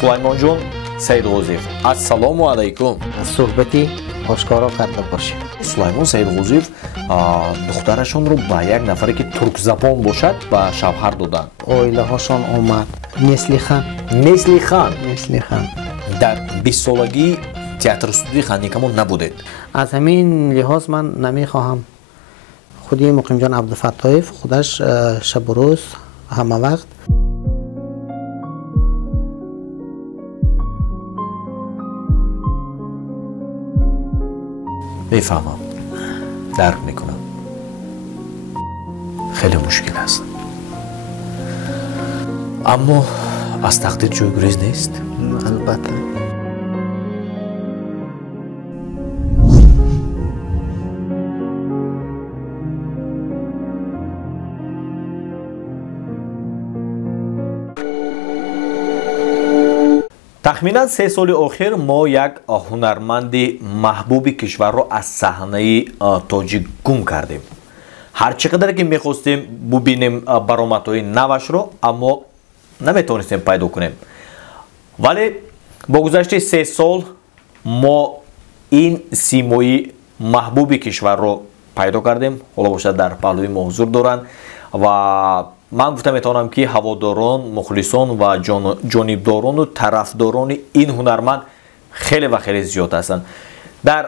سلیمان جون سید غوزیف السلام علیکم. صحبتی آشکارا کرده باشه. سلیمان سید غوزیف دخترشون رو با یک نفری که ترک زبان باشد به شوهر دادن. اویله هاشون اومد. نسلی خان. نسلی خان. نسلی خان. در 20 سالگی تئاتر استودیوی خانیکمون نبودید. از همین لحاظ من نمیخواهم خودی مقیم جان عبدالفتاحیف خودش شب و روز همه وقت میفهمم، درک میکنم، خیلی مشکل است، اما از تقدیر جای گریز نیست. البته تخمینا 3 سال اخیر ما یک هنرمند محبوب کشور رو از صحنه تاجیک گم کردیم. هر چقدر که میخواستیم ببینیم برآمدهای نوش رو اما نمیتونستیم پیدا کنیم. ولی با گذشت 3 سال ما این سیمایی محبوب کشور رو پیدا کردیم. حالا باشد در پهلوی ما حضور دارن و من گفتم میتونم که هواداران، مخلصان و جانبداران و طرفداران این هنرمند خیلی و خیلی زیاد هستند. در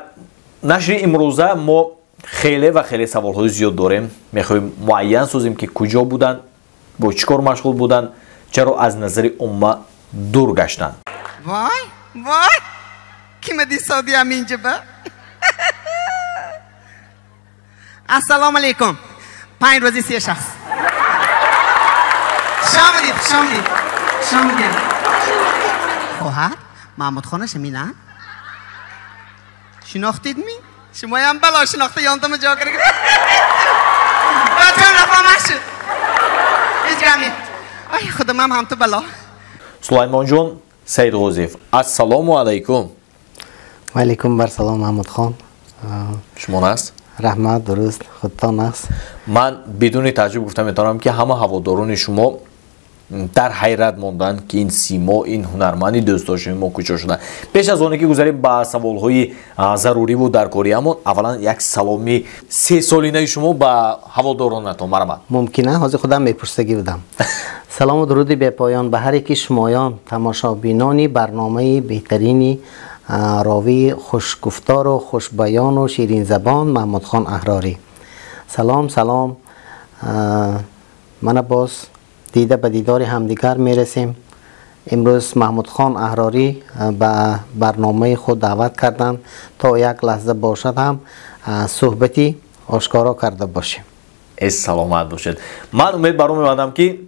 نشر امروزه ما خیلی و خیلی سوالهای زیاد داریم. میخوایم معین سازیم که کجا بودن، با چیکار مشغول بودن، چرا از نظر امه دور گشتن. وای وای کی مدی سعودی هم اینجا با السلام علیکم. 5 روزی 3 شخص شامدید خواهر محمود خانه شمی نه شناختید می شما هم بلا شناخته یانتم جا کرد راجان رفا مشد اجرامی ای خودم هم تو بلا. سلیمان جون سید غوزیف السلام علیکم. و علیکم بر سلام محمود خان. شما هست؟ رحمت درست خودتان است. من بدون تعجب گفتم میتونم که همه هواداران شما در حیرت موندن که این سیما، این هنرمندی دوست داشتیم ما کجا شدن. پیش از آنکه گذاریم با سوالهای ضروری بود در کاریمون، اولا یک سلامی 3 سالینه شما با هوادارانتون مرحبا. ممکنه حاضر خودم میپرسگی بودم. سلام و درود به پایان به هر یکی شمایان تماشابینانی برنامه بهترینی راوی خوشگفتار و خوشبیان و شیرین زبان محمود خان احراری. سلام من باز دیده به دیدار همدیگر میرسیم. امروز محمود خان احراری به برنامه خود دعوت کردند تا یک لحظه باشد هم صحبتی آشکارا کرده باشیم. سلامت باشید. من امید برام می‌بندم که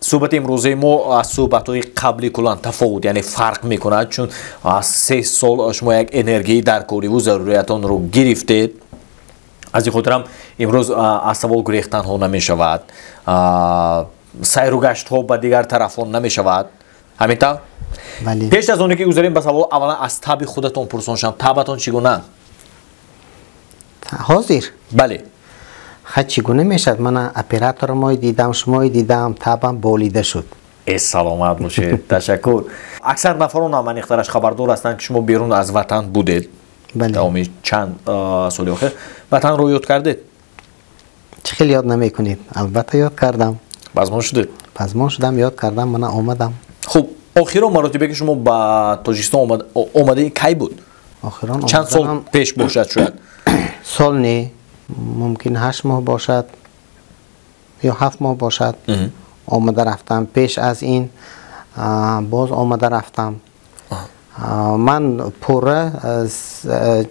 صحبت امروزه ما از صحبت‌های قبلی کلان تفاوت یعنی فرق می‌کند، چون از 3 سال شما یک انرژی در کاری و ضروریاتون رو گرفتید. از این خاطر هم امروز از سوال گریختن ها نمی شود، سیر و گشت ها به دیگر طرفان نمی شود. همینطور؟ پیش از اونی که گذاریم به سوال، اولا از تب خودتون پرسونشم. تبتون چگونه؟ حاضر؟ بله. خود چگونه میشد؟ من اپراتور مای دیدم، شمای دیدم، تبم بالیده شد. سلامت باشید. تشکر. اکثر نفران هم من اخترش خبردار هستند که شما بیرون از وطن بودید. تمامی چند سال اخیر وطن رو یاد کردید؟ خیلی یاد نمی کنید. البته یاد کردم. پزمان شدید؟ پزمان شدم، یاد کردم، من آمدم. خب آخرین مرتبه که شما با تاجیکستان اومده کی بود؟ چند سال پیش باشد شاید؟ سال نه، ممکن 8 ماه باشد یا 7 ماه باشد. آمده رفتم. پیش از این باز آمده رفتم. من پوره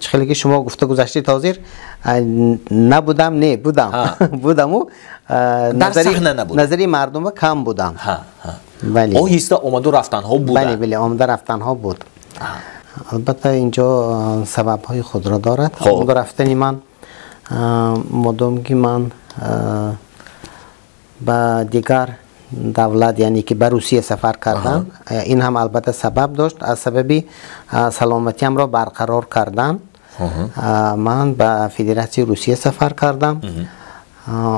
خیلی که شما گفته گذشته تازیر نبودم، نه بودم بودم و در صحنه نبود، نظری مردم کم بودم. بله. او هیسته آمده رفتن ها بودن. بله آمده رفتن ها بود. البته اینجا سبب های خود را دارد. آمده رفتنی من مدام که من با دیگر دولت یعنی که به روسیه سفر کردن، این هم البته سبب داشت. از سببی سلامتیم را برقرار کردن من به فدراسیون روسیه سفر کردم.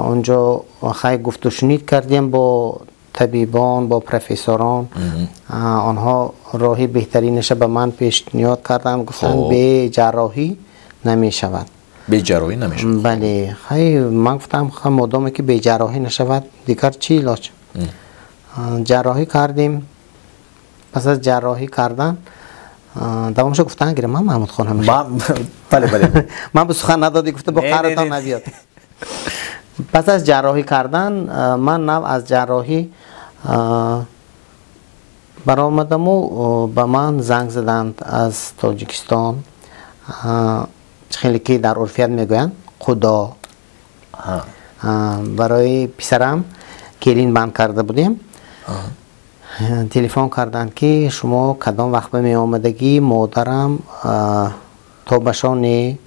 اونجا خیلی گفت و شنید کردیم با طبیبان با پروفسوران آنها راهی بهترینش به من پیشنهاد کردن، گفتن به جراحی نمی شود. به جراحی نمی شود؟ بله. خیلی من گفتم خیلی مادامی که به جراحی نشود دیگر چی علاج؟ جراحی کردیم. پس از جراحی کردن دوامشو گفتن گیره من محمود خان همیشه بله من به سخن ندادی، گفته با قرارتان نبیاد. پس از جراحی کردن من نو از جراحی برآمدم و به من زنگ زدند از تاجیکستان، خیلی که در عرفیت میگویند خدا. برای پسرم کلین بند کرده بودیم. تلفن کردند که شما کدام وقت به می آمدگی مادرم تا بشان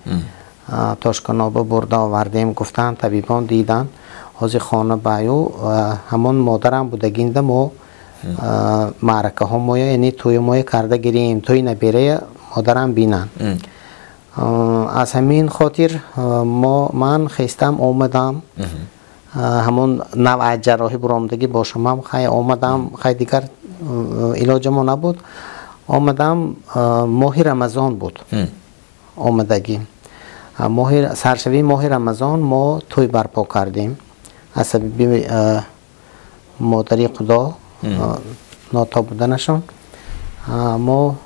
تاشکنابه برده آوردیم. گفتن طبیبان دیدن حاضر خانه بایو همون مادرم بودگینده ما معرکه ها مایه یعنی توی مایه کرده گیریم توی نبیره مادرم بینن. از همین خاطر من خیستم آمدم همون نوع جراحی برآمدگی با شما خیلی آمدم. خیلی دیگر علاج ما نبود. آمدم ماه رمضان بود آمدگی. سرشوی ماه رمضان ما توی برپا کردیم از سبب مادری خدا ناتا بودنشان. ما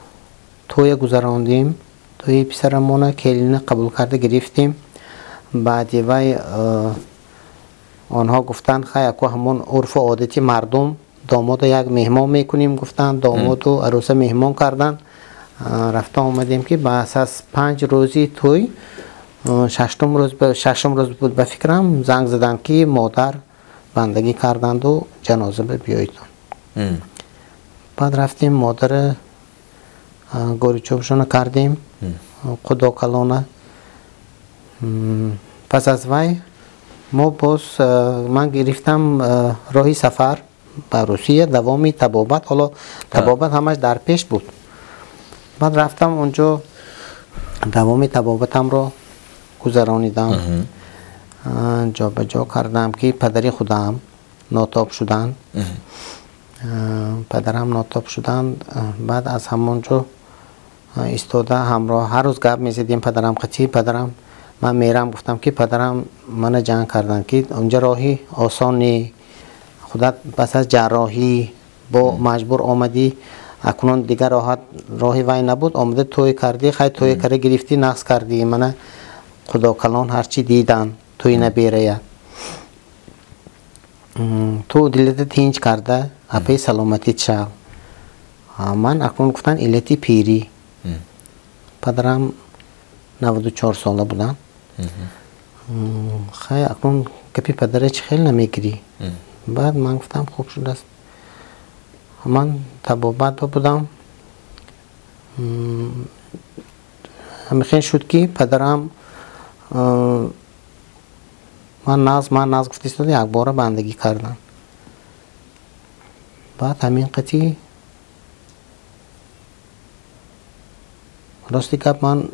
توی گذراندیم. توی پسرمونه کلین قبول کرده گرفتیم. بعدی وی آنها گفتن خیلی اکو همون عرف و عادتی مردم داماد یک مهمان میکنیم. گفتن داماد و عروسه مهمان کردن. رفته آمدیم که بس از 5 روزی توی ششم روز بود به فکرم زنگ زدن که مادر بندگی کردند و جنازه بیایید. بعد رفتیم مادر گوری چوبشون کردیم خدا کلانه. پس از وی ما باز من گرفتم راهی سفر به روسیه دوامی طبابت. حالا طبابت همش در پیش بود. بعد رفتم اونجا دوامی طبابتم رو گذرانیدم. جا به جا کردم که پدری خودم ناتاب شدن. پدرم ناتاب شدن. بعد از همونجا ایستاده همراه هر روز گپ میزدیم. پدرم قطعی پدرم من میرم. گفتم که پدرم من جنگ کردن که اونجا راهی آسانی خودت پس از جراحی با مجبور آمدی اکنون دیگر راهی وای نبود آمده توی کردی خیلی توی کرده گرفتی نقص کردی من خدا کلان هرچی دیدن توی نبیره تو دلت تینج کرده اپی سلامتی چه من اکنون گفتن علتی پیری. پدرم 94 ساله بودن. خیلی اکنون کپی پدره چه خیلی نمیگیری. بعد من گفتم خوب شده است. من طبابت بودم. همیخین شد که پدرم من ناز گفتی استاد یک بار بندگی کردن. بعد همین قطعی راستی که من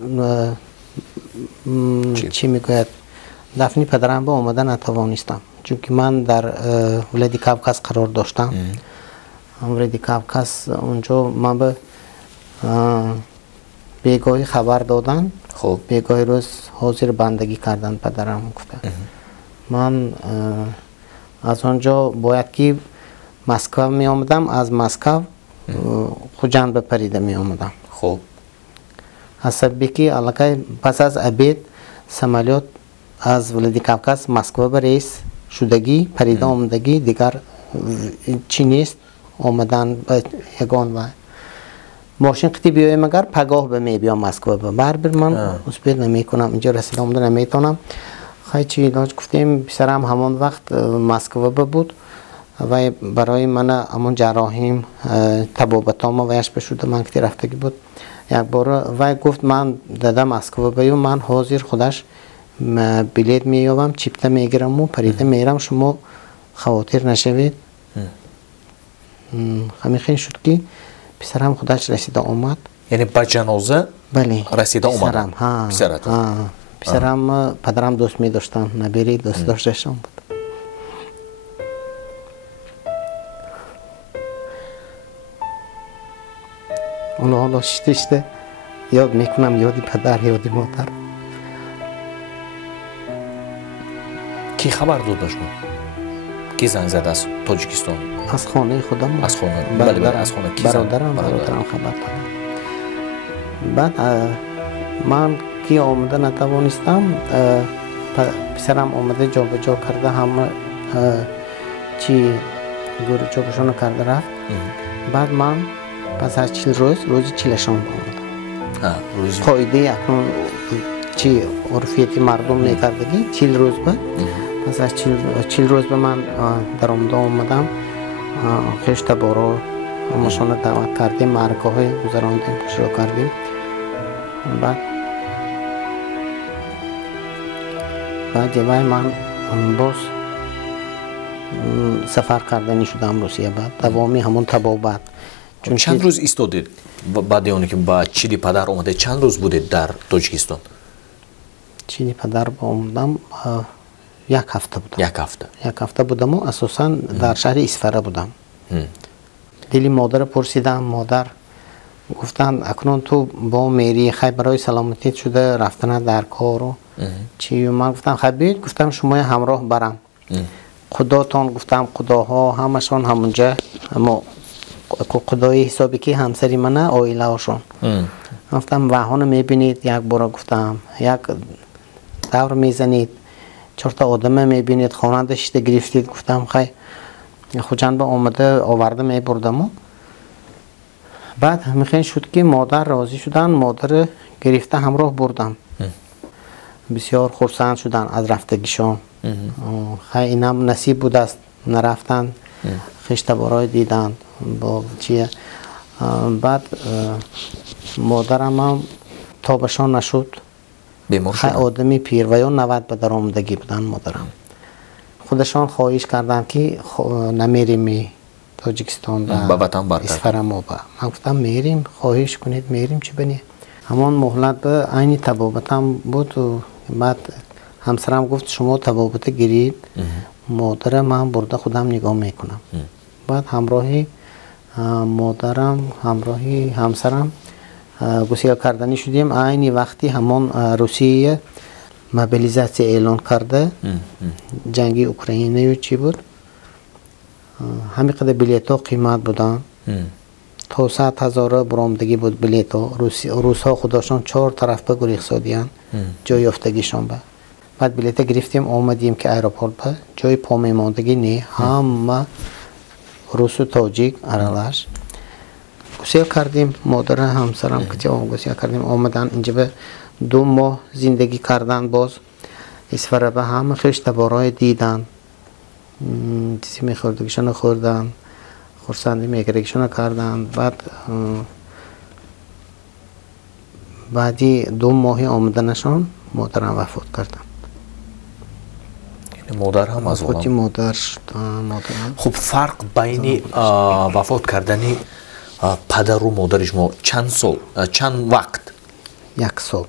چی میگوید دفنی پدرم با آمدن نتوانستم چون که من در ولایت کاوکاس قرار داشتم. ولایت کاوکاس اونجا من به بیگاهی خبر دادن. خب بیگاهی روز حاضر بندگی کردن پدرم. گفتن من از آنجا باید که مسکو می آمدم از مسکو خوجند به پریده می آمدم. خب از سببی که علاقه پس از عبید سمالیات از ولایت کاوکاس مسکو به رئیس شدگی پریده آمدگی دیگر چی نیست آمدن به یگان و ماشین قطعی بیایی مگر پگاه به می بیام مسکو به بر من اسپید نمی کنم اینجا رسید آمده نمی تانم. خیلی چی علاج گفتیم پسرم همون وقت مسکو بود و برای من همون جراحیم طبابتام ویش بشوده من که رفتگی بود یک بار و گفت من دادم مسکو بیام من حاضر خودش بلیت مییابم چیپته میگیرم و پریده میرم شما خواطر نشوید. همین شد که پسرم خودش رسیده آمد. یعنی با جنازه بله رسیده اومدن پسرتون؟ پسرم پدرم دوست می داشتن نبیری دوست داشتشان بود. اون حالا شته یاد میکنم، یادی پدر یادی مادر. کی خبر داد به شما؟ کی زنگ زد از تاجیکستان؟ از خانه خودم. از خانه؟ بله از خانه. کی زنگ؟ برادرم خبر داد. بعد من کی آمده نتوانستم، پسرم آمده جا به جا کرده، همه چی گوری چوبشون کرده رفت. بعد من پس از 40 روز 40 شنبه آمدم. قاعده اکنون چی عرفیتی مردم میکردگی 40 روز بعد. پس از 40 روز به من در آمدم، خشت بارا همشون دعوت کردیم، معرکه های گذراندیم، شروع کردیم. بعد جوای من باز سفر کردنی شدم روسیه. بعد دوامی همون تبابت. چند روز ایستادید بعد اونی که با چیلی پدر اومده؟ چند روز بودید در تاجیکستان؟ چیلی پدر با اومدم 1 هفته بودم. 1 هفته بودم و اساسا در شهر اسفره بودم. دلی مادر پرسیدم، مادر گفتن اکنون تو با میری خیلی برای سلامتیت شده رفتن در کار و چی؟ من گفتم خیلی، گفتم شما همراه برم. خداتان گفتم خداها همشون همونجا، اما خدای حسابی که همسری منه آیله هاشون. گفتم وحانو میبینید یک بار، گفتم یک دور میزنید 4 تا آدم میبینید خانه داشته گرفتید. گفتم خیلی خوجند به آمده آورده میبردم. بعد میخواین شد که مادر راضی شدن، مادر گرفته همراه بردم. بسیار خرسند شدن از رفتگیشان. خیلی اینم نصیب بود است نرفتن، خشت بارای دیدن با چیه. بعد مادرم هم تابشان نشد، خیلی آدمی پیر و یا 90 به در آمدگی بودن. مادرم خودشان خواهش کردن که نمیریم تاجیکستان و اسفره ما. من گفتم میریم، خواهش کنید میریم چی بنی. همان مهلت به عین تبابتم بود. و بعد همسرم گفت شما تبابت گیرید، مادر من برده خودم نگاه میکنم. بعد همراهی مادرم همراهی همسرم گسیل کردنی شدیم. عین وقتی همان روسیه موبیلیزاسی اعلان کرده، جنگی اوکراینی و چی بود، همین قدر بلیط ها قیمت بودن تا 100,000 برآمدگی بود بلیط ها. روس ها خودشان 4 طرف به گریخ سادیان جای افتگیشان به. بعد بلیط گرفتیم آمدیم که ایروپورت به جای پا میماندگی نه، همه روس و تاجیک ارالش گسیل کردیم. مادر همسرم که گسیل کردیم آمدن اینجا به 2 ماه زندگی کردن. باز اسفره به همه خشت بارای دیدن، چیزی میخوردگیشون خوردن، خورسندی میگرگیشون کردن. بعدی 2 ماهی آمدنشان مادرم وفات کردن. یعنی مادر هم از اونم؟ مادر. خب فرق بین وفات کردنی پدر و مادر شما چند سال، چند وقت؟ 1 سال.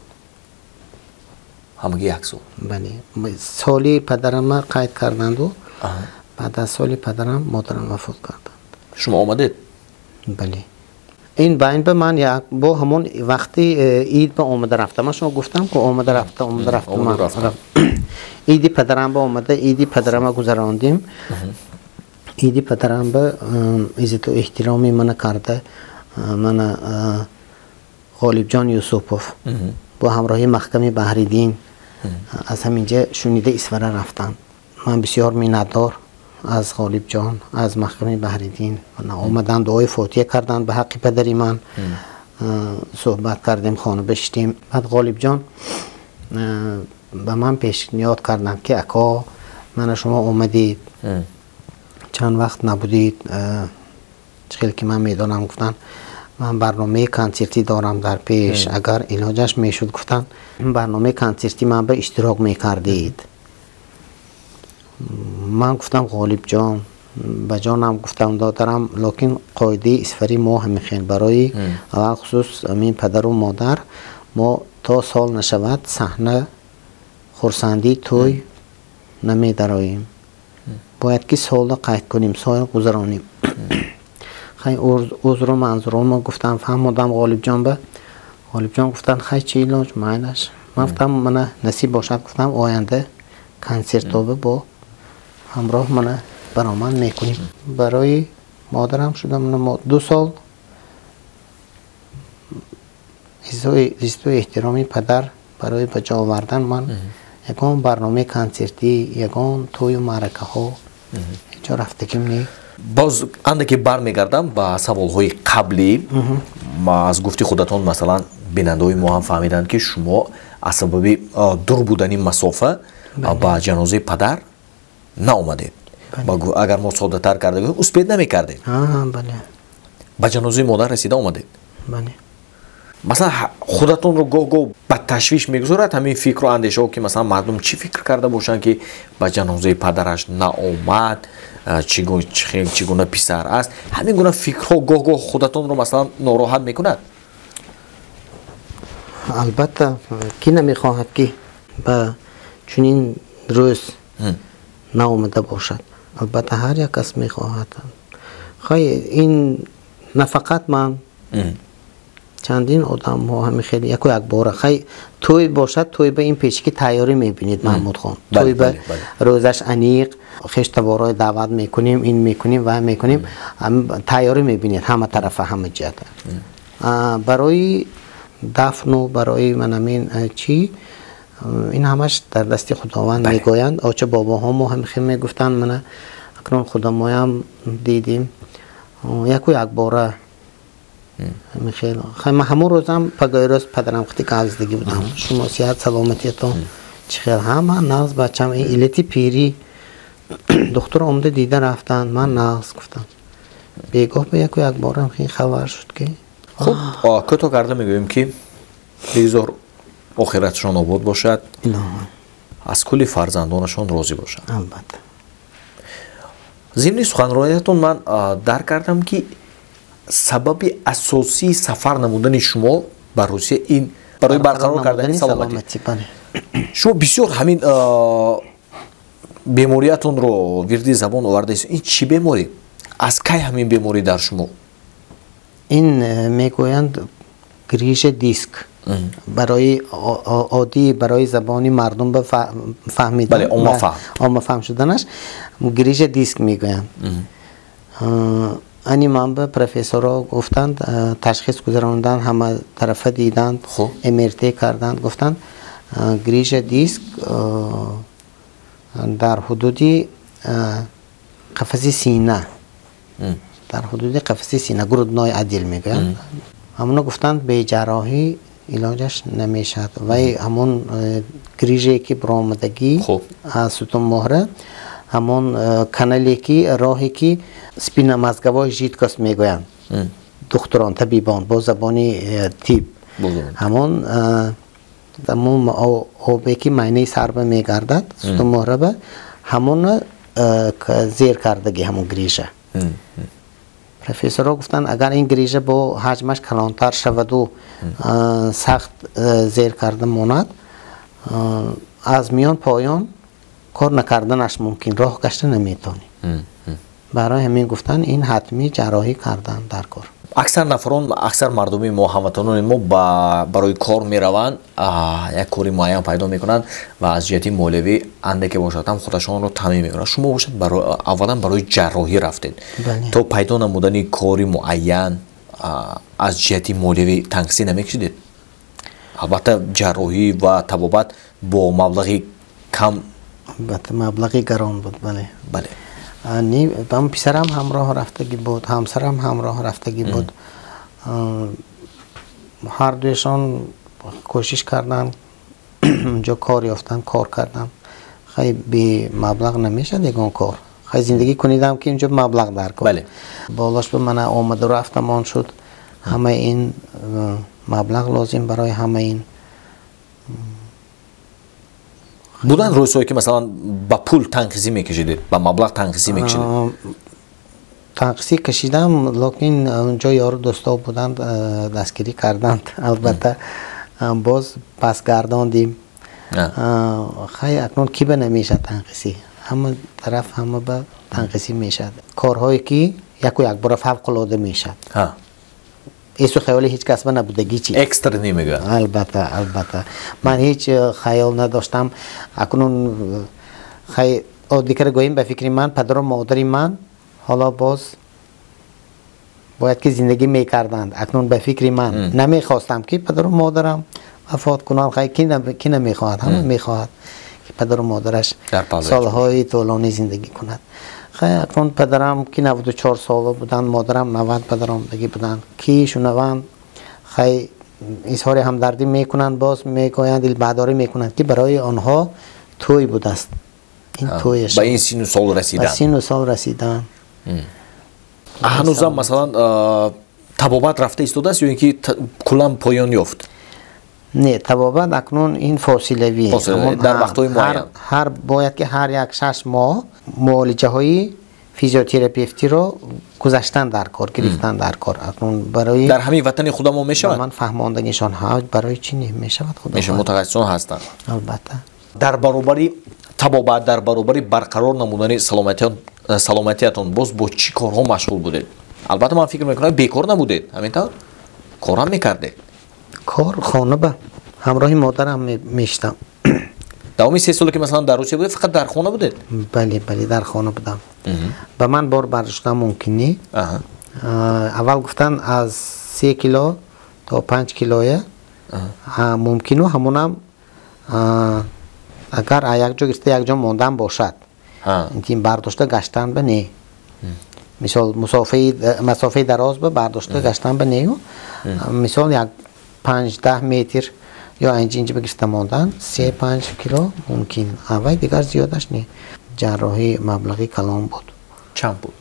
همگی 1 سال؟ بله. سالی پدرم قید کردند و بعد از سالی پدرم مادرم وفات کردند. شما آمدید؟ بله. این بین به من با همون وقتی عید به آمده رفتم. من شما گفتم که آمده رفتم. عیدی پدرم به آمده، عیدی پدرم گذراندیم. عیدی پدرم به عزت و احترامی من کرده. من غالب جان یوسفوف با همراهی محکمه بحریدین از همینجا شونیده اسفره رفتن. من بسیار میندار از غالب جان، از محکمه بحریدین آمدن دعای فوتیه کردن به حق پدری من. صحبت کردیم، خانه بشتیم. بعد غالب جان به من پیشنهاد کردن که اکا من شما اومدید چند وقت نبودید، خیلی که من میدانم. گفتن من برنامه کنسرتی دارم در پیش، اگر علاجش میشد گفتن برنامه کنسرتی من به اشتراک میکردید. من گفتم غالب جان به جانم گفتم دارم، لکن قاعده اسفری ما هم میخواین برای اول خصوص امین پدر و مادر ما تا سال نشود صحنه خورسندی توی نمی دراییم، باید که سال قید کنیم، سال گذرانیم. خیلی عذر و منظورم گفتم فهمیدم غالب جان به غالب جان گفتن خیلی چه علاج معنیش من گفتم من نصیب باشد گفتم آینده کنسرتابه با همراه من برآمد میکنیم. برای مادرم شدم من 2 سال عزت و احترام پدر برای به جا آوردن من یگان برنامه کنسرتی یگان توی و معرکه ها اینجا رفتگیم نی. باز انده که برمیگردم با سوالهای قبلی ما از گفتی خودتون مثلا بیننده‌های ما هم فهمیدند که شما از سبب دور بودن مسافه با جنازه پدر ناآمدید. اگر ما ساده تر کرده بودیم اسپید نمی‌کردید. بله. با جنازه مادر رسیده آمدید. بله. مثلا خودتون رو گاه با تشویش میگذارد همین فکر و اندیشه که مثلا مردم چی فکر کرده باشن که با جنازه پدرش ناآمد چگونه پسر است همین گونه فکرها گاه خودتون رو مثلا ناراحت میکند. البته کی نمیخواهد که با چنین روز ناآمده باشد. البته هر یک کس میخواهد. خیلی این نه فقط من چندین آدم ها همین خیلی یک بار خیلی توی باشد توی به این پیشکی تیاری میبینید محمود خان. توی به روزش انیق خشت بارای دعوت میکنیم این میکنیم و هم میکنیم تیاری میبینید همه طرف همه جهت. برای دفن و برای من همین چی این همش در دست خداوند میگویند. آچه بابا ها ما هم خیلی میگفتن من اکنون خدا ما هم دیدیم یک باره خیلی من همون روزم پگاه روز پدرم وقتی که عزیزگی بودم شما صحت سلامتیتون چخیر همه نغز بچم این ایلتی پیری دکتر آمده دیده رفتن من نغز گفتم بیگاه به یک بارم خیلی خبر شد که خب کتو کرده میگویم که بگذار آخرتشان آباد باشد از کلی فرزندانشان راضی باشد. البته ضمن سخنرانیتون من درک کردم که سبب اساسی سفر نمودن شما بر روسیه این برای برقرار کردن سلامتی شما بسیار همین بیماریتون رو وردی زبان آورده است. این چی بیماری؟ از کی همین بیماری در شما؟ این میگویند گریش دیسک برای عادی برای زبانی مردم بفهمیدن. بله عامه فهم شدنش گریش دیسک میگویند. انی من به پروفسورها گفتند تشخیص گذراندن همه طرفه دیدند امرتی کردند گفتند گریش دیسک در حدودی قفسه سینه در حدود قفسه سینه گردنای عدل میگن همونو گفتند به جراحی علاجش نمیشد و همون گریجی که برآمدگی از ستون مهره همون کانالی که راهی که سپینا مزگوای ژیتکاس میگویند دکتران طبیبان با زبانی تیب همون آبی که معنی سر به میگردد ستون مهره به همون زیر کردگی همون گریجه. پروفسورها گفتن اگر این گریجه با حجمش کلانتر شود و سخت زیر کرده ماند از میان پایان کار نکردنش ممکن راه گشته نمیتونی. برای همین گفتن این حتمی جراحی کردن در کار. اکثر نفران اکثر مردمی ما هموطنان ما برای کار میروند یک کاری معین پیدا میکنند و از جهتی مولوی انده که باشد هم خودشان رو تامین میکنند. شما باشد اولا برای جراحی رفتید تو پیدا نمودن کاری معین از جهتی مولوی تنگسی نمیکشیدید؟ البته جراحی و طبابت با مبلغی کم البته مبلغی گران بود. بله من پسرم همراه رفتگی بود همسرم همراه رفتگی بود هر دویشان کوشش کردن اونجا کار یافتن کار کردن خیلی بی مبلغ نمیشه دیگه کار خیلی زندگی کنیدم که اینجا مبلغ در کار بالاش به من آمد و رفتمان شد همه این مبلغ لازم برای همه این بودن روزهایی که مثلا با پول تنقیزی میکشیدید با مبلغ تنقیزی میکشیدید؟ تنقیزی کشیدم لیکن اونجا یارو دوستا بودند دستگیری کردند البته باز پس گرداندیم خیلی اکنون کی به نمیشه تنقیزی همه طرف همه به تنقیزی میشد کارهایی که یک و یک بار فوق العاده میشد. ایسو خیال هیچ کس به نبودگی چی؟ اکستر نمیگه. البته من هیچ خیال نداشتم. اکنون دیگر گوییم به فکر من پدر و مادری من حالا باز باید که زندگی میکردند. اکنون به فکر من نمیخواستم که پدر و مادرم وفات کنند. خیلی کی نمیخواهد؟ همه میخواهد که پدر و مادرش سالهای طولانی زندگی کند. خیلی اکنون پدرم که 94 ساله بودند، مادرم 90 پدرم دیگه بودند. کیشون 90 خیلی اظهار همدردی میکنند، باز میگویند دلبرداری میکنند که برای آنها توی بود است. این تویش با این سین و سال رسیدن. با سین و سال رسیدن. هنوزم مثلا طبابت رفته ایستاده است یا اینکه کلا پایان یافت؟ نه، طبابت اکنون این فاصله در وقت‌های معین باید که هر یک 6 ماه معالجه های فیزیوتراپیستی رو گذاشتن در کار، گرفتن در کار. اکنون برای در همین وطن خودمون میشود. من فهماندگیشان ها برای چی نمیشود خدا میشه متخصصان هستن. البته در برابری طبابت، در برابری برقرار نمودن سلامتیتون باز با چی کارها مشغول بودید؟ البته من فکر میکنم بیکار نبودید، همینطور کار هم میکردید. کار خانه به همراه مادرم میشتم. دوامی 3 سال که مثلا در روسیه بودید فقط در خانه بودید؟ بله در خانه بودم. به من بار برداشتن ممکن نیست. اول گفتن از 3 کیلو تا 5 کیلویه ممکنه، همونم اگر یک جا گرفته یک جا موندن باشد. این برداشته گشتن به نه. مثال مسافه دراز به برداشته گشتن به نه. مثال یک 5-10 متر یا اینجا بگیرسته موندن 3-5 کیلو ممکن. اول دیگر زیادش نه. جراحی مبلغی کلان بود. چند بود؟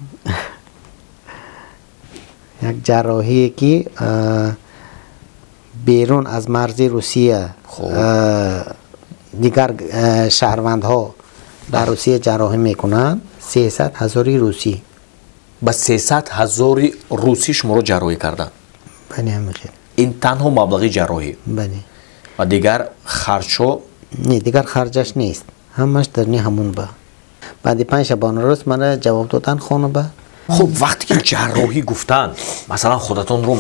یک جراحی که بیرون از مرز روسیه دیگر شهروندها در روسیه جراحی میکنن 300,000 روسی. با 300,000 روسی شما رو جراحی کردن؟ بله همین. این تنها مبلغ جراحی؟ بله. و دیگر خرچو؟ نه دیگر خرجش نیست، همش در نی همون با. بعد 5 شبانه روز من جواب دادن خانه با. خب وقتی که جراحی گفتن مثلا خودتون رو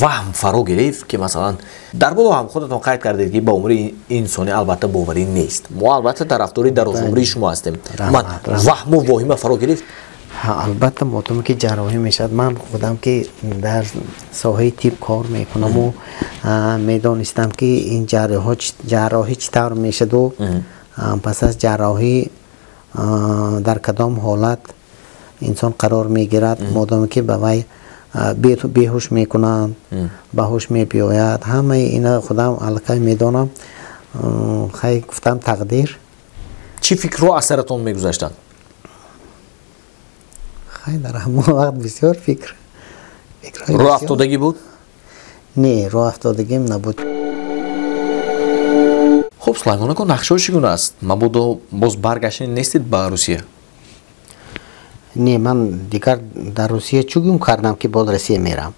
وهم فرا گرفت که مثلا در بالا هم خودتون قید کردید که با عمر انسانی البته باوری نیست. ما البته طرفدار دراز عمری شما هستیم. من وهم و واهمه فرا گرفت. البته مطمئن که جراحی میشد. من خودم که در ساحه طب کار میکنم و میدانستم که این جراحی چطور میشد و پس از جراحی در کدام حالت انسان قرار میگیرد. مادامی که به وی بیهوش میکنند، به هوش میپیاید، همه اینا خودم الکی میدانم. خیلی گفتم تقدیر. چی فکر رو اثرتون میگذاشتن؟ خیلی در همون وقت بسیار فکر رو افتادگی بود؟ نه رو افتادگیم نبود. خب سلیمان که نقشه چگونه است؟ مبادا باز برگشتن نیستید به روسیه؟ نه من دیگر در روسیه چگونه کردم که باز روسیه میرم.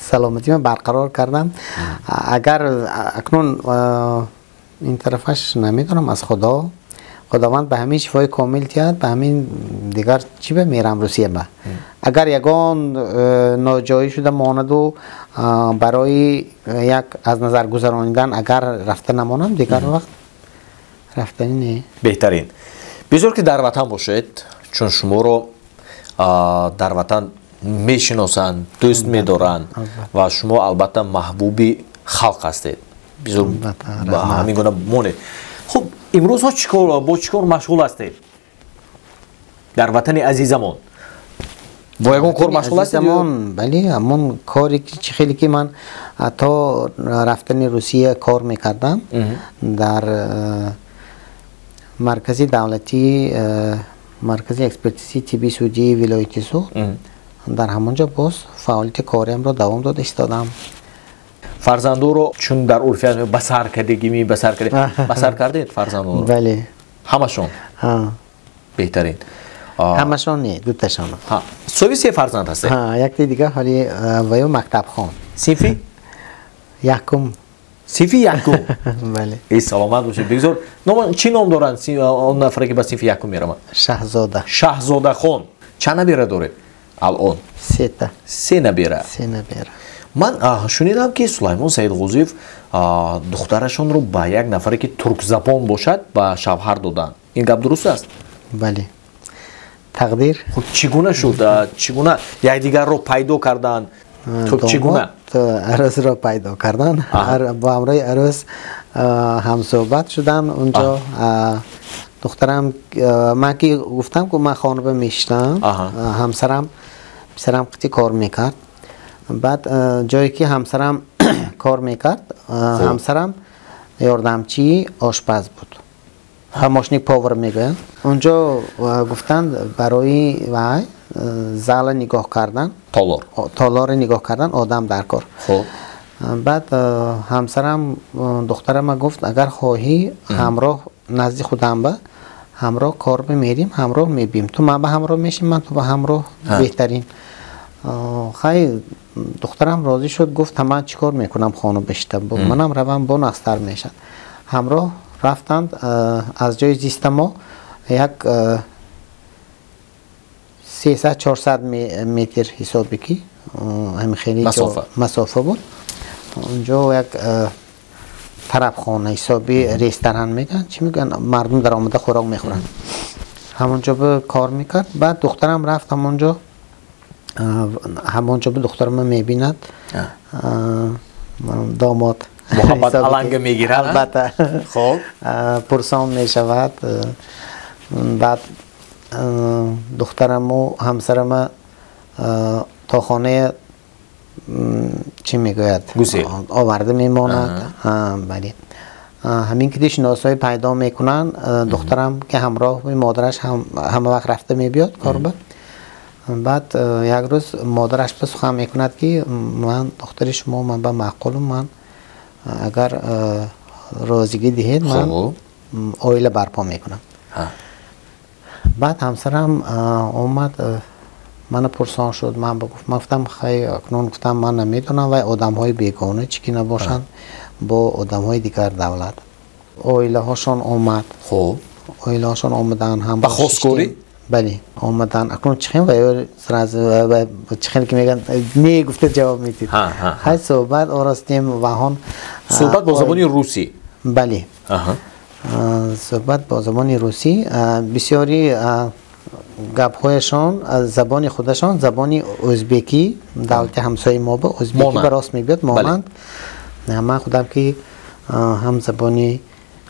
سلامتی من برقرار کردم. اگر اکنون این طرفش نمیدونم از خداوند به همین شفای کامل کرد، به همین دیگر چی به میرم روسیه با. اگر یگان ناجایی شده ماند و برای یک از نظر گذراندن اگر رفته نمانم دیگر وقت رفتنی نه. بهترین بذار که در وطن باشید، چون شما رو در وطن میشناسند، دوست میدارن و شما البته محبوبی خلق هستید. بذار با همین گونه مونه. خب امروز ها با چیکار مشغول هستید در وطن عزیزمون؟ با یکون کار مشغول هستید؟ بله همون کاری که خیلی که من تا رفتن روسیه کار میکردم در مرکزی دولتی، مرکزی اکسپرتیزی طبی سعودی ولایت سوخت. در همونجا باز فعالیت کاریم را دوام داد ایستادم. فرزندو رو چون در عرفیت بسر کردید فرزندو رو؟ بله همشون؟ بهترین. همشون نه، دوتاشون. صوبی 3 فرزند هسته؟ یک دیگه حالی ویو مکتب خان. صنفی؟ یکم. صنفی یکم؟ بله. ای سلامت باشید. بگذار چی نام دارن اون نفره که با صنفی یکم میرم؟ شهزاده. شهزاده خان. چند نبیره داره؟ الان 3 نبیره. من شنیدم که سلیمان سیدغوزیف دخترشون رو به یک نفری که ترک زبان باشد به شوهر دادن. این گپ درست است؟ بله. تقدیر. خب چگونه شد؟ چگونه یکدیگر رو پیدا کردن؟ خب چگونه؟ عروس رو پیدا کردن. با همراه عروس هم صحبت شدن اونجا. دخترم من که گفتم که من خانه میشتم، همسرم قطعی کار میکرد. بعد جایی که همسرم کار میکرد، همسرم یاردمچی آشپز بود، ماشینی پاور میگه. اونجا گفتند برای وای زال نگاه کردن، تالار نگاه کردن، آدم در کار. بعد همسرم دخترم گفت اگر خواهی همراه نزدیک خودم به همراه کار میریم، همراه میبیم، تو من به همراه میشیم، من تو به همراه بهترین. خیلی دخترم راضی شد، گفت من چیکار میکنم خانه بشتم، منم روم با نستر میشن. همراه رفتند. از جای زیست ما یک 300-400 متر حسابی که همین خیلی مسافه بود. اونجا یک طرف خانه حسابی رستوران میگن، چی میگن، مردم در آمده خوراک میخورن. همونجا به کار میکرد. بعد دخترم رفت همونجا به دخترم میبیند. داماد محبت علنگ میگیرد. البته خب پرسان میشود. بعد دخترم و همسرم تا خانه چی میگوید آورده میماند. بله. همین که شناسایی پیدا میکنن، دخترم که همراه مادرش همه وقت رفته میبیاد کاربر. بعد یک روز مادرش به سخن میکند که من دختر شما، من به معقولم، من اگر رازیگی دهید من آیله برپا میکنم. بعد همسرم اومد من پرسان شد. من گفتم خیلی اکنون گفتم من نمیدونم و آدم های بیگانه چی که نباشند با آدم های دیگر دولت. آیله هاشون اومد. خب آیله هاشون اومدن هم با خواستگاری؟ بله اومدن. اکنون چخیم و چخیم که میگن نه گفته جواب میدید. خیلی صحبت آراستیم و هان صحبت با زبانی روسی. بله صحبت با زبانی روسی. بسیاری گپ‌هایشان از زبان خودشان زبانی ازبکی، دولت همسایه ما به ازبکی به راست میبید مانند. من خودم که هم زبانی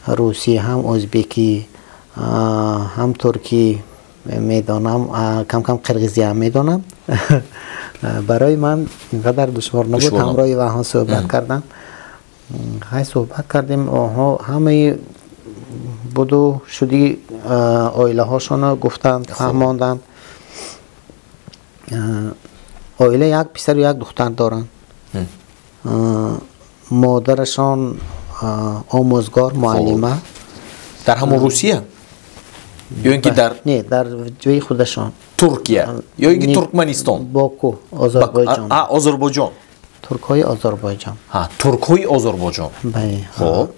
روسی، هم ازبکی، هم ترکی میدانم، کم کم قرغیزی هم میدانم. برای من اینقدر دشوار نبود همراه وها صحبت کردن. خیلی صحبت کردیم. همه بودو شدی آیله هاشون گفتند، فهماندند. آیله یک پسر و یک دختر دارن. مادرشان آموزگار معلمه. در همون روسیه یا اینکه در جای خودشان ترکیه یا اینکه ترکمنستان؟ باکو، آذربایجان. آذربایجان. ترکای آذربایجان. ترکای آذربایجان. بله. خب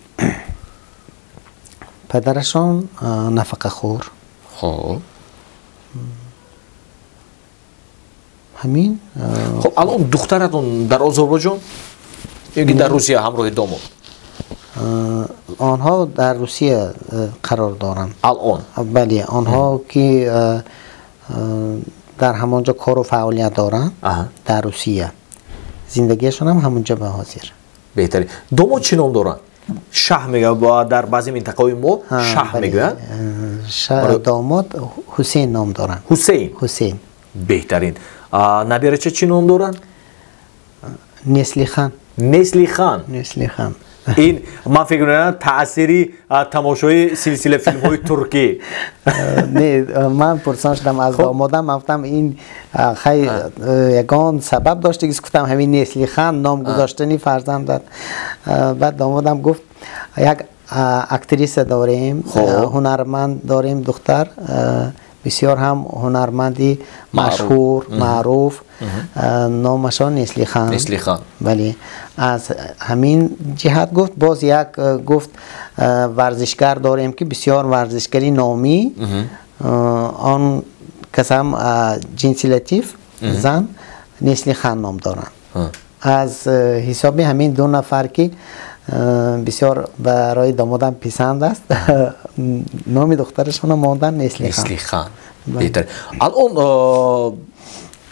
پدرشان نفقه خور. خب همین. خب الان دخترتون در آذربایجان یا در روسیه همراه داماد؟ آنها در روسیه قرار دارند الان. بله آنها که در همونجا کار و فعالیت دارند در روسیه، زندگیشون هم همونجا به حاضر. بهتری. داماد چی نام دارن؟ شه میگه در بعضی منطقه های ما شه میگوین. داماد حسین نام دارن. حسین. بهترین. نبیرچه چی نام دارن؟ نسلی خان. این من فکر می‌کنم تأثیری تماشای سلسله فیلم های ترکی. نه من پرسان شدم از دامادم، گفتم این خیلی یگان سبب داشته که گفتم همین نسلی خان نام گذاشتنی فرزند داد. بعد دامادم گفت یک اکتریس داریم، هنرمند داریم دختر، بسیار هم هنرمندی مشهور معروف، نامشان نسلی خان. بله از همین جهت گفت. باز یک گفت ورزشگر داریم که بسیار ورزشگری نامی، آن کسم جنسی لطیف زن نسلی خان نام دارن. از حساب همین دو نفر که بسیار برای دامادم پسند است نام دخترشون ماندن نسلی خان. بهتر. الان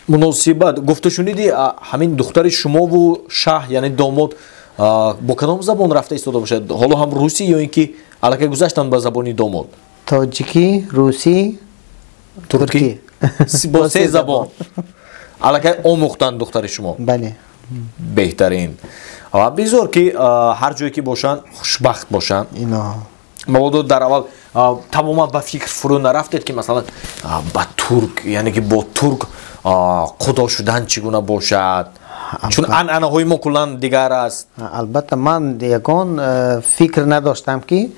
مناسبت گفته شنیدی همین دختر شما و شاه یعنی داماد با کدام زبان رفته ایستاده باشد؟ حالا هم روسی یا اینکه الکی گذاشتن به زبانی داماد؟ تاجیکی، روسی، ترکی. با سه زبان. الکی آموختن دختر شما؟ بله. بهترین. و بذار که هر جایی که باشن خوشبخت باشن. اینا. مبادا در اول تماما به فکر فرو نرفتید که مثلا با ترک یعنی که با ترک خدا شدن چگونه باشد؟ چون عنعنه های ما کلا دیگر است. البته من یگان فکر نداشتم که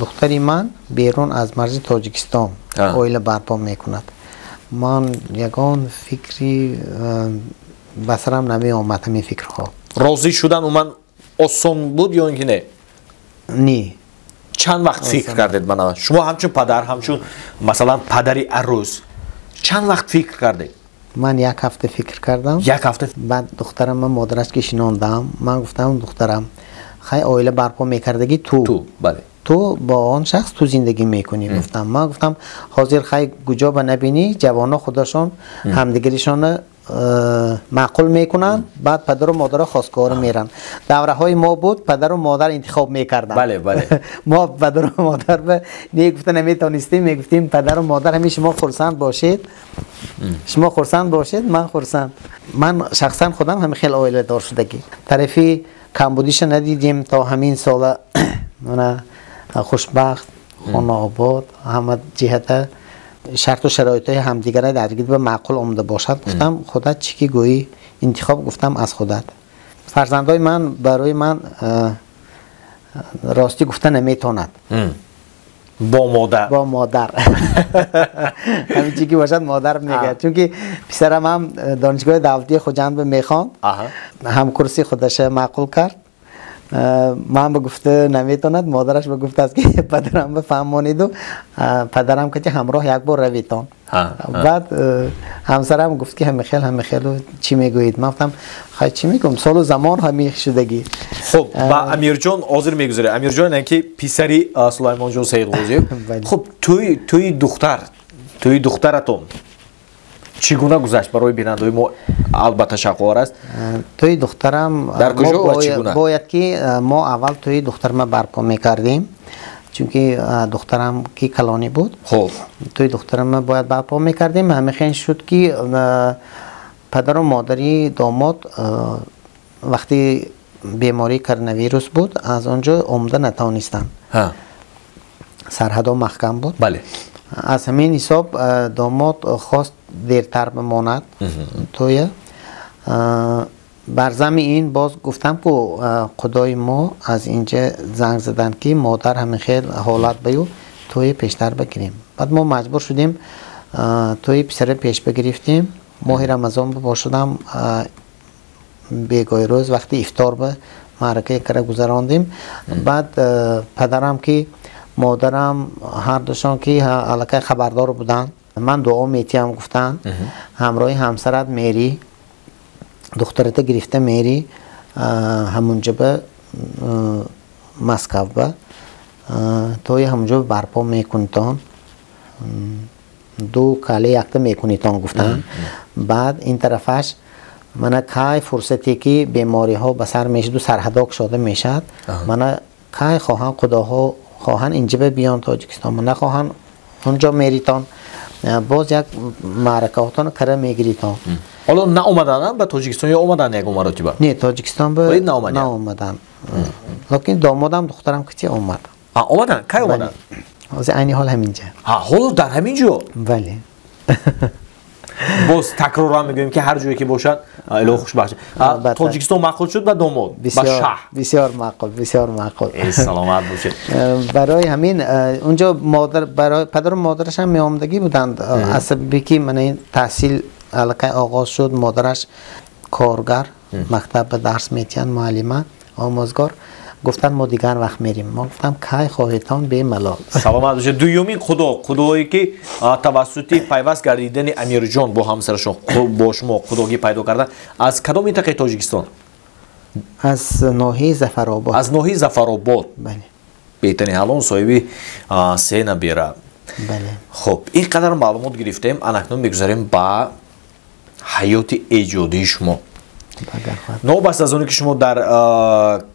دختری من بیرون از مرز تاجیکستان اویل برپا میکند. من یگان فکری بسرم نمی آمد همین فکرها. راضی شدن من آسان بود یا اینکه نه؟ نه. چند وقت فکر کردید بنا؟ شما همچون پدر همچون مثلا پدری عروس چند وقت فکر کردید؟ من یک هفته فکر کردم. یک هفته؟ بعد دخترم من مادرش که شناندم من گفتم دخترم خیلی اویل برپا میکردگی تو بله تو با آن شخص تو زندگی میکنی. گفتم من گفتم حاضر خیلی کجا به نبینی جوانا خودشون همدیگریشون معقول میکنن بعد پدر و مادر خواستگار میرن. دوره های ما بود پدر و مادر انتخاب میکردن. بله ما پدر و مادر به نمیگفتن نمیتونستیم میگفتیم پدر و مادر همین شما خرسند باشید شما خرسند باشید من خرسند. من شخصا خودم همین خیلی اویل دار شدگی طرفی کمبودیش ندیدیم تا همین سال. من خوشبخت خانه آباد همه جهت شرط و شرایط های همدیگر درگیر به معقول آمده باشد. گفتم خودت چی که گویی انتخاب گفتم از خودت. فرزندای من برای من راستی گفتن نمیتوند با مادر همین چی که باشد مادر میگه. چون که پسرم هم دانشگاه دولتی خوجند به میخوان هم کرسی خودش معقول کرد. من به گفته نمیتوند مادرش به گفته است که پدرم به فهمانید و پدرم که همراه یک بار رویتان. بعد همسرم گفت که همه خیلی چی میگویید؟ من گفتم خیلی چی میگم سال و زمان همی شدگی. خب با امیر جان حاضر میگذاره. امیر جان نه که پسری سلیمان جان سید غوزی. خب توی دخترتون چگونه گذشت برای بینندگان ما؟ البته شقوار است. توی دخترم در کجا و چگونه؟ باید که ما اول توی دخترم برپا میکردیم چون که دخترم کی کلانی بود. خب توی دخترم باید برپا میکردیم. همین شد که پدر و مادری داماد وقتی بیماری کرونا ویروس بود از آنجا عمده نتوانستند. سرحدها محکم بود. بله. از همین حساب داماد خواست دیرتر بماند توی برزم این باز گفتم که خدای ما از اینجا زنگ زدن که مادر همین خیلی حالت بیو توی پیشتر بگیریم. بعد ما مجبور شدیم توی پسر پیش بگرفتیم. ماه رمضان باشدم بیگای روز وقتی افطار به معرکه کره گذراندیم. بعد پدرم که مادرم هر دوشان که علاقه خبردار بودن من دعا میتیم گفتن همراه همسرت میری دخترت گرفته میری همونجا به مسکو به توی همونجا برپا میکنیتان دو کاله یکتا میکنیتان گفتن. بعد این طرفش من که فرصتی که بیماری ها به سر میشد و سرحداک شده میشد من که خواهن خداها خواهن اینجا بیان تاجیکستان من نخواهن اونجا میریتان باز یک معرکاتان کره میگیریتان. حالا نه اومدن به تاجیکستان یا اومدن یک مرتبه؟ نه تاجیکستان به نه اومدن. لیکن دامادم دخترم که اومد. اومدن کی اومدن؟ از عین حال همینجا. حالا در همینجا؟ بله. باز تکرار میگویم که هر جایی که باشد الهی خوش بخشه. تاجیکستان معقول شد به داماد به شاه. بسیار معقول. ای سلامت باشه. برای همین اونجا مادر برای پدر و مادرش هم میامدگی بودند. عصبی که من این تحصیل علاقه آغاز شد مادرش کارگر مکتب درس میتین معلمه آموزگار. گفتن ما دیگر وقت میریم. ما گفتم کی خواهیتان به ملال. سلامت باشید. دومی خدایی که توسط پیوست گردیدن امیر جان با همسرشون با شما خدایی پیدا کردن از کدام منطقه تاجیکستان؟ از ناحیه ظفرآباد. از ناحیه ظفرآباد. بله. بهترین الان صاحبی سه نبیره. بله. خب این قدر معلومات گرفتیم. اکنون میگذاریم با حیات ایجادی شما. نوبست از اونی که شما در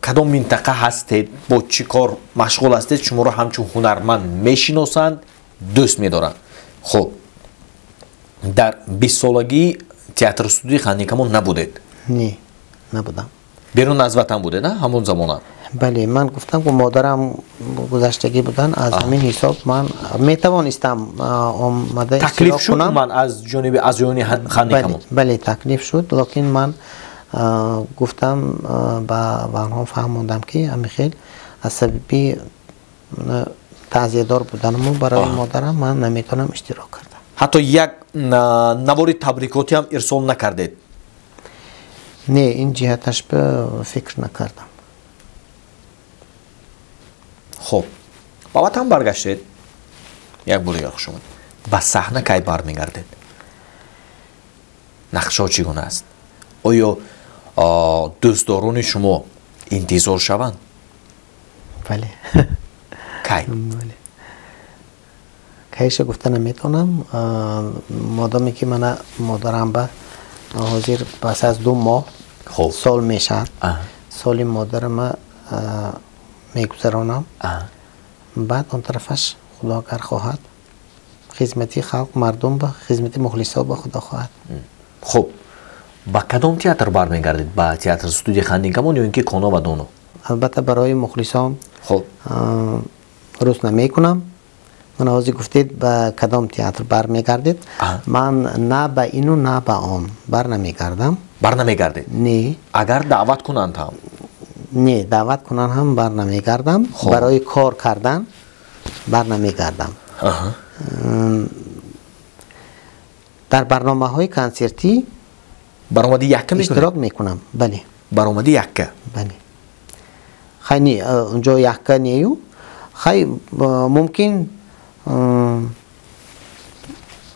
کدام منطقه هستید، با چی کار مشغول هستید، شما رو همچون هنرمند میشناسند، دوست میدارند. خب در 20 سالگی تئاتر استودیوی خانه کمان نبودید؟ نه نبودم. بیرون از وطن بوده نه همون زمان؟ بله من گفتم که مادرم گذشتگی بودن، از همین حساب من میتوانستم آمده تکلیف شد من از جانب ازیانی خانه کمان؟ بله تکلیف شد، لکن من گفتم با آنها فهموندم که خیلی از سببی تعزیه‌دار بودنم برای مادرم من نمیتونم اشتراک کردم. حتی یک نوار تبریکاتی هم ارسال نکردید؟ نه این جهتش به فکر نکردم. خب با وطن برگشتید، یک بار یاد شما به صحنه کی برمیگردید؟ نقشه چگونه است؟ آیا دوستداران شما انتظار شوند؟ بله. کی؟ بله. کیش گفته نمیتونم، مادامی که من مادرم به حاضر پس از 2 ماه سال میشه، سالی مادرم میگذرانم، بعد اون طرفش خدا اگر خواهد خدمتی خلق مردم به خدمتی مخلصا به خدا خواهد. خب با کدام تئاتر برمیگردید؟ با تئاتر استودیوی خانه کمان یا اینکه کانا و دونو؟ البته برای مخلصان خب روز نمیکنم. من آزی گفتید به کدام تئاتر برمیگردید، من نه به اینو نه به آن بر نمیگردم. بر نمیگردید؟ نه. اگر دعوت کنند هم؟ نه دعوت کنن هم بر نمیگردم. برای کار کردن بر نمیگردم. در برنامه های کنسرتی برآمدی یکه اشتراک میکنم. بله برآمدی یکه؟ بله خیلی اونجا یکه نیو، خیلی ممکن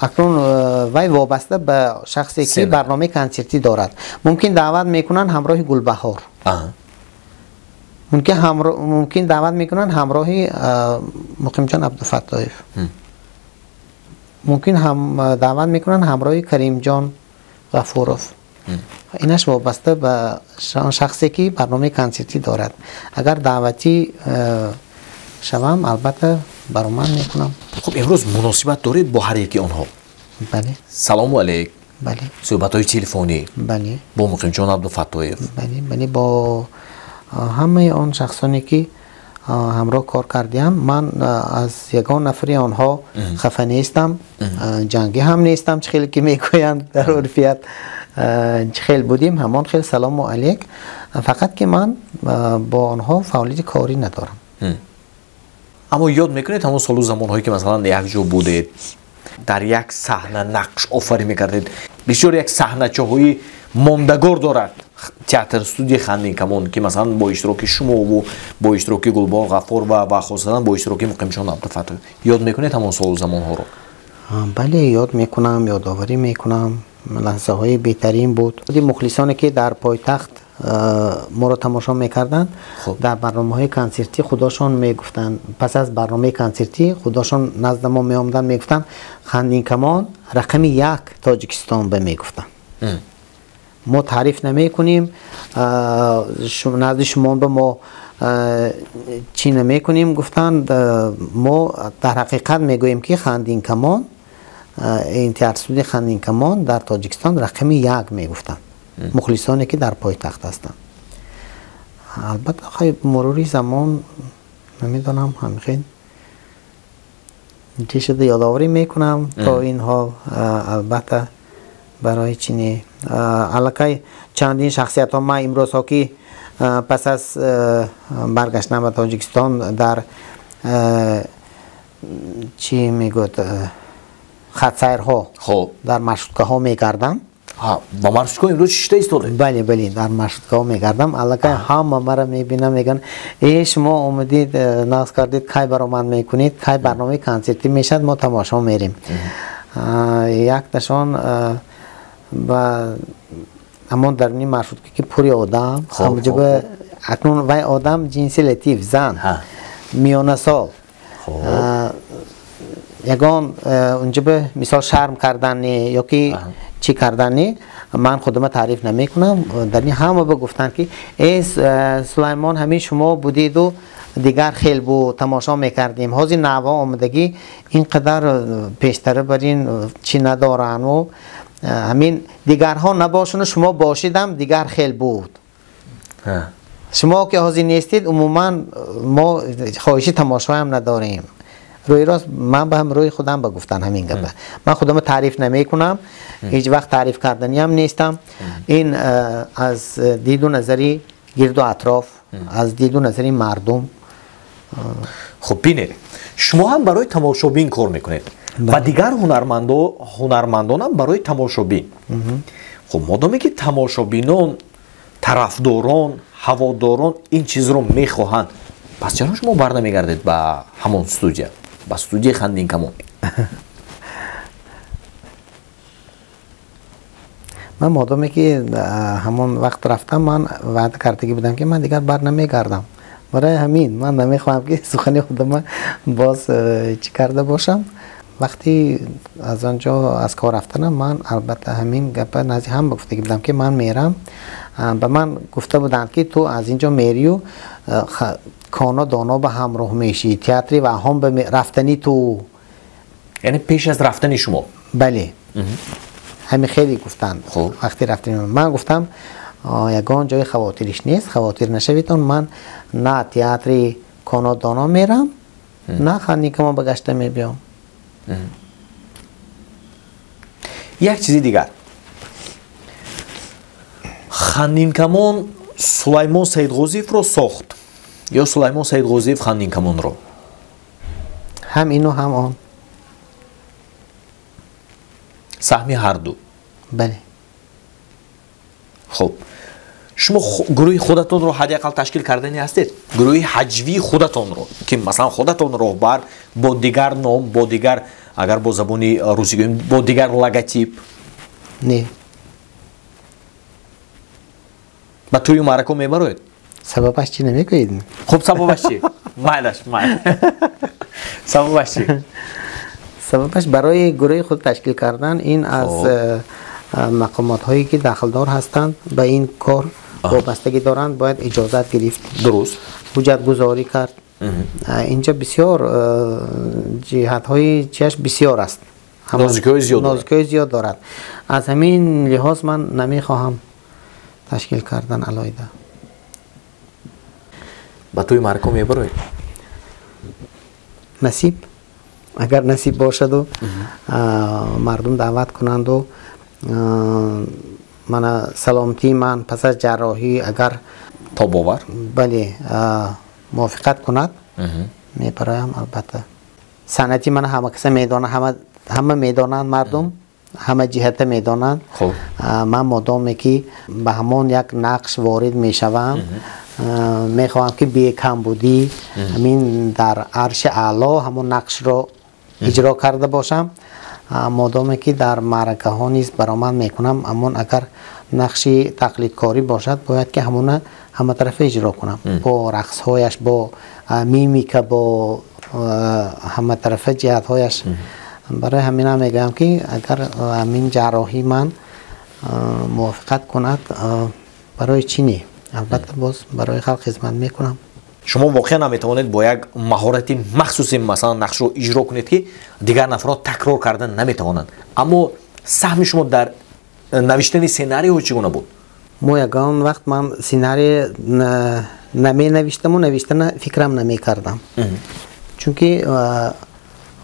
اکنون وای وابسته به شخصی که برنامه کنسرتی دارد ممکن دعوت میکنن همراه گلبهار، ممکن دعوت میکنن همراه مقیم جان عبدالفتاح، ممکن هم دعوت میکنن همراه کریم جان غفوروف. اینش وابسته به شخصی که برنامه کنسرتی دارد. اگر دعوتی شوم البته برآمد میکنم. خب امروز مناسبت دارید با هر یکی آنها؟ بله. سلام علیک. بله. صحبت های تلفنی؟ بله. با مقیم جان عبدالفتاح؟ بله با همه آن شخصانی که همراه کار کردیم. من از یگان نفری آنها خفه نیستم، جنگی هم نیستم چه خیلی که میگویند در عرفیت. چه خیلی بودیم همان خیلی سلام و علیک، فقط که من با آنها فعالیت کاری ندارم. اما یاد میکنید همون سال و زمانهایی که مثلا یک جا بودید در یک صحنه نقش آفرینی میکردید؟ بسیار یک صحنه چهایی ماندگار دارد تئاتر استودیوی خانه کمان که مثلا با اشتراک شما و با اشتراک گلبهار غفور و خاصتا با اشتراک مقیم جان عبدالفتاح یاد میکنید همون سال و زمانها رو؟ بله یاد میکنم، یادآوری میکنم. لحظه های بهترین بود. مخلصانی که در پایتخت ما رو تماشا میکردن در برنامه های کنسرتی خودشون میگفتن، پس از برنامه کنسرتی خودشون نزد ما میامدن میگفتن خانه کمان رقم 1 تاجیکستان به میگفتن. ما تعریف نمی کنیم، نزد شما به ما چی نمی کنیم، گفتن ما در حقیقت میگوییم که خاندین کمان، این تئاتر استودیوی خاندین کمان در تاجیکستان رقم 1 میگفتن مخلصانی که در پایتخت هستند. البته خیلی مروری زمان نمیدونم همین چی شده یادآوری میکنم تا این حال. البته برای چینی علاقه چندین شخصیت ها ما امروز ها که پس از برگشتن به تاجیکستان در چی میگوید خط سیرها در مشروطه ها میکردن، با مرشدگاه امروز 6 ساله؟ بله بله در مرشدگاه میگردم. الکی همه مرا میبینم میگن ای شما اومدید ناز کردید کی برآمد میکنید، کی برنامه کنسرتی میشد ما تماشا میریم. یک دشان و همون درونی مرشدگاه که پوری آدم همونجا اکنون وای آدم جنسی لطیف زن میانه سال یگان اونجا به مثال شرم کردن یا که چی کردن من خودم تعریف نمی کنم. در این همه بگفتن که ای سلیمان همین شما بودید و دیگر خیلی بود تماشا میکردیم، حاضی نوا آمدگی اینقدر پیشتره برین چی ندارن و همین دیگرها نباشون شما باشیدم دیگر خیلی بود. شما که حاضی نیستید عموما ما خواهشی تماشا هم نداریم. روی راست من به هم روی خودم بگفتن همین گپه. من خودم تعریف نمی کنم، هیچ وقت تعریف کردنی هم نیستم. این از دید و نظری گرد و اطراف، از دید و نظری مردم. خب بینید شما هم برای تماشابین کار میکنید و دیگر هنرمندان هم برای تماشابین. خب مادامی که تماشابینان طرفداران هواداران این چیز رو میخواهند، پس چرا شما برنمیگردید به همون استودیو، به استودیو خندین کمون؟ من مادامی که همون وقت رفتم من وعده کردگی بودم که من دیگر برنمیگردم. برای همین من نمیخوام که سخنی خودم باز چی کرده باشم. وقتی از آنجا از کار رفتنم من البته همین گپ نزدیک هم گفته بودم که من میرم. به من گفته بودند که تو از اینجا میری و کانا دانا به همراه میشی تئاتری و هم به رفتنی تو، یعنی پیش از رفتنی شما؟ بله همین خیلی گفتند. وقتی رفتیم من گفتم یگان جای خواتیرش نیست، خواتیر نشویتون. من نه تئاتری کانا دانا میرم نه خانی که ما بگشته میبیام. یک چیزی دیگر، خندین کمان سلیمان سیدغوزیف رو ساخت یا سلیمان سیدغوزیف خندین کمان رو؟ هم اینو هم آن. سهمی هر دو؟ بله. خب شما گروه خودتون رو حداقل تشکیل کردنی هستید؟ گروه حجوی خودتون رو که مثلا خودتون راهبر با دیگر نام، با دیگر اگر با زبانی روسی گوییم با دیگر لوگوتیپ؟ نه. با توی معرکه میبروید؟ سببش چی نمیگویید؟ خب سببش چی؟ مایلش سببش چی؟ سببش برای گروه خود تشکیل کردن این از مقامات هایی که داخلدار هستند به این کار وابستگی دارند باید اجازت گرفت، درست حجت گذاری کرد. اینجا بسیار جهت های چیش بسیار است، نازکی زیاد دارد. از همین لحاظ من نمیخواهم تشکیل کردن علایده. با توی معرکه میبروید؟ نصیب اگر نصیب باشد و مردم دعوت کنند و من سلامتی من پس از جراحی اگر تا باور بله موافقت کند میبرایم. البته سنتی من همه کسی میدانند، همه میدانند، مردم همه جهت میدانند. من مادامی که به همون یک نقش وارد میشوم میخواهم که بی کم بودی همین در عرش اعلا همون نقش رو اجرا کرده باشم. مادامی که در معرکه ها نیست برآمد میکنم، همون اگر نقشی تقلید کاری باشد باید که همون همه طرف اجرا کنم با رقص هایش، با میمیک، با همه طرف جهت هایش. برای همین هم میگم که اگر همین جراحی من موافقت کند برای چینی البته باز برای خلق خدمت میکنم. شما واقعا نمیتوانید با یک مهارت مخصوصی مثلا نقش رو اجرا کنید که دیگر نفرات تکرار کردن نمیتوانند، اما سهم شما در نوشتن سیناریو چگونه بود؟ ما یگان وقت من سیناری نمی نوشتم و نوشتن فکرم نمی کردم، چون که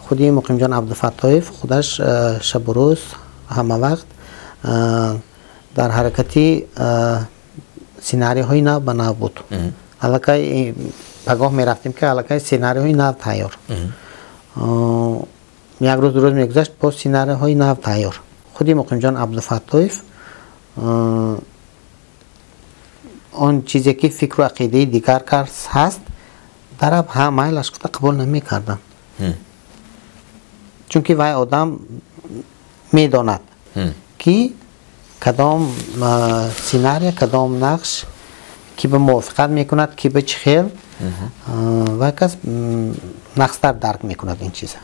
خودی مقیم جان عبدالفتاحیف خودش شب و روز همه وقت در حرکتی سیناری های نو به نو بود. الکی پگاه می رفتیم که الکی سیناری های نو تیار، یک روز دو روز می گذشت با سیناری های نو تیار. خودی مقیم جان عبدالفتاحیف اون چیزی که فکر و عقیده دیگر کس هست در همایلش قبول نمی کردم. چون که وای آدم میداند که کدام سیناری کدام نقش که به موافقت میکند که به چه خیل و کس نقصتر درک میکند این چیز.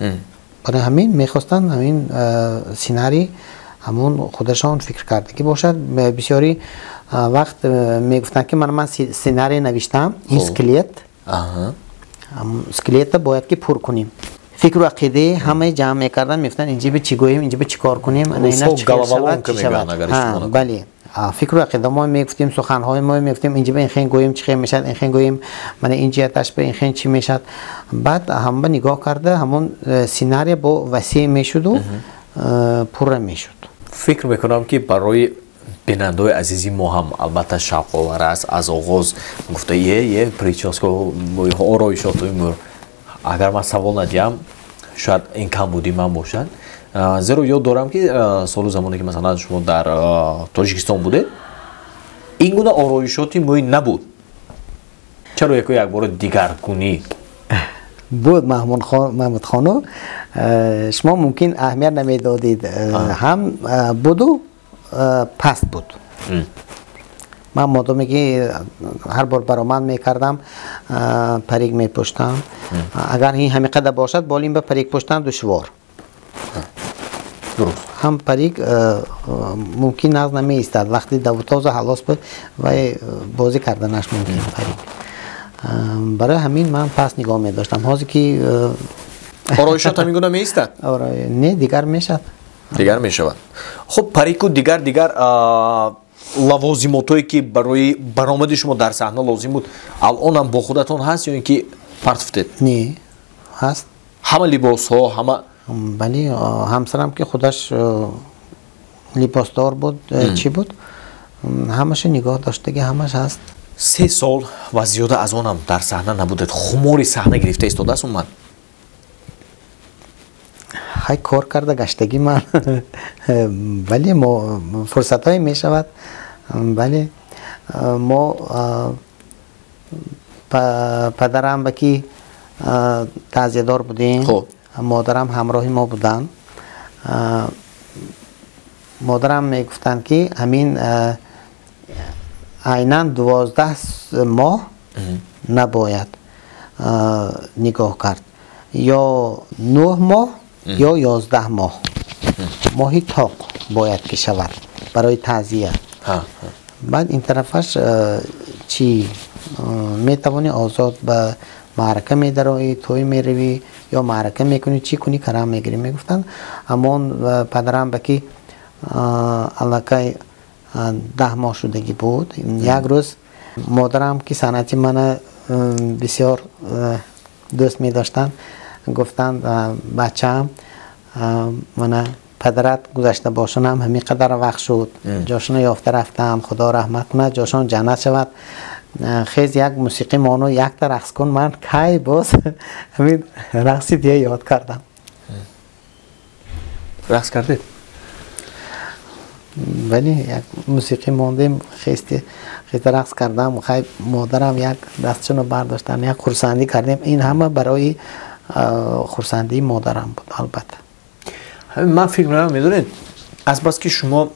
برای همین میخواستن همین سیناری همون خودشان فکر کرده که باشد. بسیاری وقت میگفتن که من سیناری نوشتم این اسکلت باید که پر کنیم. فکر و عقیده همه جمع میکردن میفتن اینجا به چی گوییم اینجا به چی کار کنیم اینا چی شود. بله فکر و عقیده ما میگفتیم سخنهای ما میگفتیم اینجا به این خین گوییم چی خیلی میشد این خین گوییم من این جهتش به این خین چی میشد. بعد هم نگاه کرده همون سیناری با وسیع میشد و پر میشد. فکر میکنم که برای بیننده‌های عزیزی ما هم البته شوق آور است. از آغاز گفته یه پریچاسکو آرایشات اگر من سوال ندیم شاید این کم بودی من باشد. زیرا یاد دارم که سال زمانی که مثلا شما در تاجیکستان بوده این گونه آرایشاتی موی نبود. چرا یک بار دیگر کنی؟ بود محمود خانو شما ممکن اهمیت نمیدادید. هم بود و پست بود. من مادامی که هر بار برآمد میکردم پریک میپوشتم. اگر این همین قدر باشد بالین به پریک پوشتن دشوار. درست. هم پریک ممکن ناز نمی ایستاد وقتی دوتاز حلاس بود و بازی کردنش ممکن پریک. برای همین من پس نگاه می داشتم. حاضر که آرایشات همین گونه می ایستاد؟ نه دیگر میشد. دیگر میشود. خب پریکو دیگر لوازماتایی که برای برآمد شما در صحنه لازم بود الان هم با خودتون هست یا اینکه پرت افتید؟ نه هست. همه لباس ها همه. بله همسرم که خودش لباسدار بود چی بود همش نگاه داشته که همش هست. 3 سال و زیاده از آنم در صحنه نبودید. خماری صحنه گرفته ایستاده است من. خیلی کار کرده گشتگی من ولی ما فرصت های می شود. ولی ما پدرم بکی تعزیه دار بودیم. مادرم همراهی ما بودن. مادرم می گفتن که همین عیناً 12 ماه نباید نگاه کرد یا 9 ماه یا 11 ماه ماهی تاق باید که شود برای تعزیه. بعد این طرفش چی میتوانی آزاد به معرکه میدروی توی میروی یا معرکه میکنی چی کنی کرم میگیری میگفتن. همون پدرم بکی علاقه 10 ماه شدگی بود. یک روز مادرم که صنعتی من بسیار دوست می داشتن گفتن بچه‌ام من پدرت گذشته باشنم همین قدر وقت شد جاشون یافته رفتم خدا رحمت کنه جاشون جنت شود. خیز یک موسیقی مانو یک تا رقص کن. من کی باز همین رقصی دیگه یاد کردم. رقص کردید؟ ولی یک موسیقی ماندیم خیلی رقص کردم. خیلی مادرم یک دستشون رو برداشتن یک خورسندی کردیم. این همه برای خورسندی مادرم بود. البته من فکر می‌کنم میدونید از بس که شما